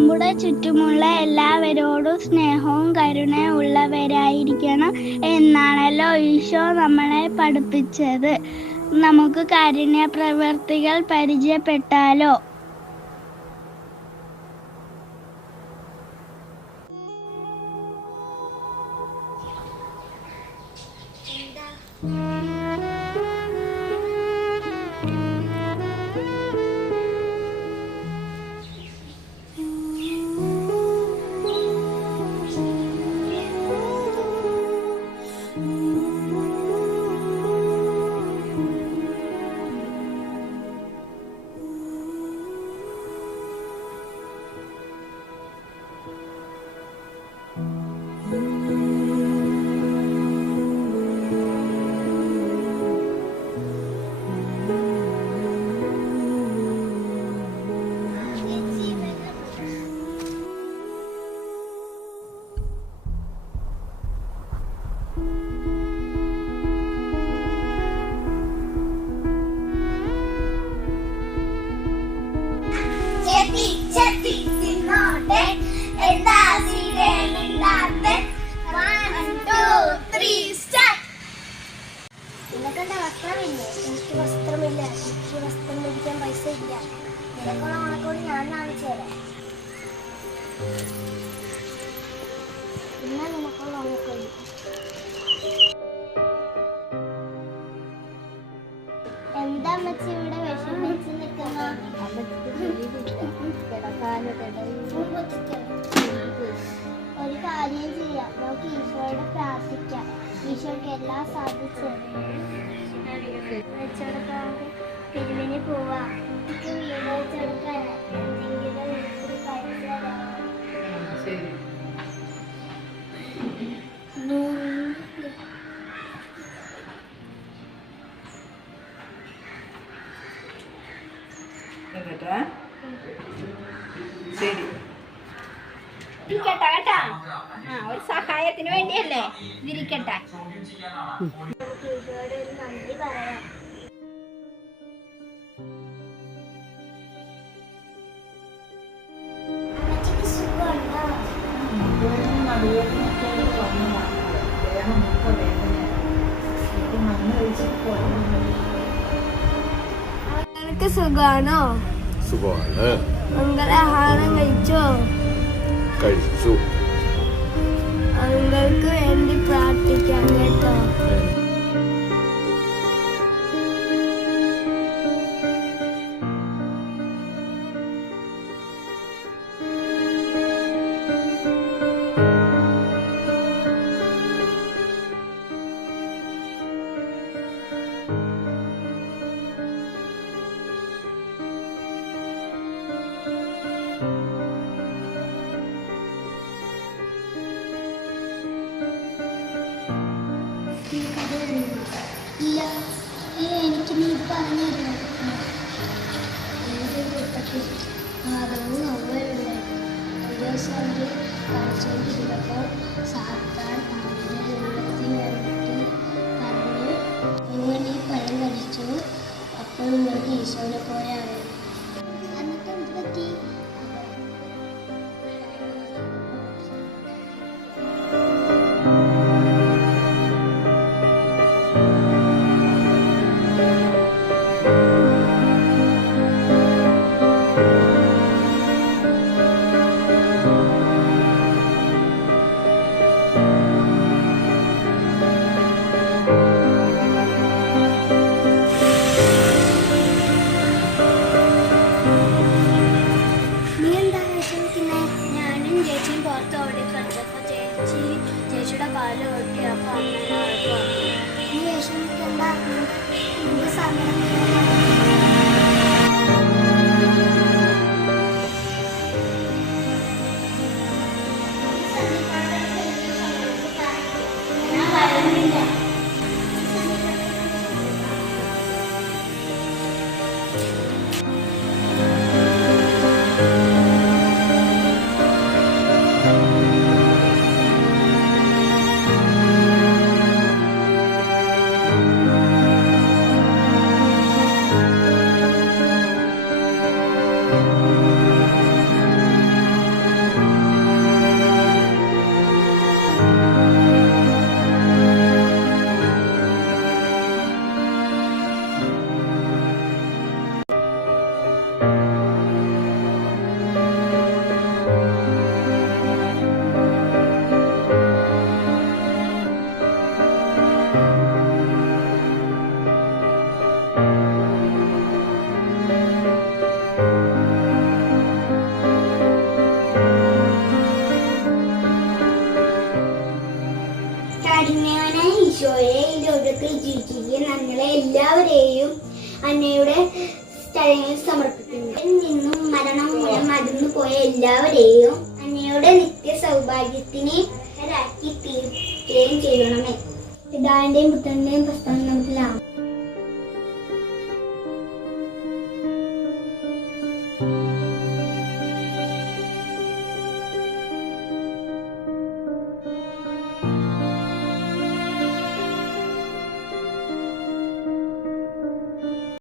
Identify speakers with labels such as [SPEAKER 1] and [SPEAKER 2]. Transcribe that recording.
[SPEAKER 1] നമ്മുടെ
[SPEAKER 2] ചുറ്റുമുള്ള എല്ലാവരോടും സ്നേഹവും കരുണയും ഉള്ളവരായിരിക്കണം എന്നാണല്ലോ ഈശോ നമ്മളെ പഠിപ്പിച്ചത്. നമുക്ക് കാരുണ്യ പ്രവൃത്തികൾ പരിചയപ്പെട്ടാലോ?
[SPEAKER 1] ചെത്തി എന്താ അമ്മച്ചി ഇവിടെ ഒരു കാര്യം ചെയ്യാം. നമുക്ക് ഈശോയോട് പ്രാർത്ഥിക്കാം. ഈശോയ്ക്ക് എല്ലാം സാധിച്ചു
[SPEAKER 3] കേട്ടാ. ശരി.
[SPEAKER 4] ഇരിക്കട്ടെ കേട്ടാ. ആ ഒരു സഹായത്തിന് വേണ്ടിയല്ലേ? ഇതിരിക്കട്ടെ.
[SPEAKER 1] നന്ദി പറയാം നിനക്ക് സുഖമാണോ
[SPEAKER 5] സുഖമാണ്.
[SPEAKER 1] മംഗളാഹാരം കഴിച്ചോ?
[SPEAKER 5] കഴിച്ചു.
[SPEAKER 1] അങ്ങൾക്ക് വേണ്ടി പ്രാർത്ഥിക്കാം കേട്ടോ. കളിച്ചുകൊണ്ടിരുന്നപ്പോൾ സാത്താൻ അവരുടെ രൂപത്തിൽ വന്നിട്ട് പറഞ്ഞു. നിങ്ങൾ ഈ പഴം കടിച്ചു അപ്പോൾ നിങ്ങൾക്ക് ഈശോനെ പോലെ എന്നിട്ട് കാരുണ്യവനായ ഈശോയെ ഈ ലോകത്തിൽ ജീവിക്കുക
[SPEAKER 5] നമ്മളെ
[SPEAKER 2] എല്ലാവരെയും അന്നയുടെ സ്ഥലങ്ങളിൽ സമർപ്പിക്കുന്നു. നിന്നും മരണം മൂലം അകന്നു പോയ എല്ലാവരെയും അന്നയുടെ നിത്യ സൗഭാഗ്യത്തിനെ തീർക്കുകയും ചെയ്യണമേ. പിതാവിന്റെയും പുത്രന്റെയും പ്രസ്ഥാനം നമുക്ക് ലാഭം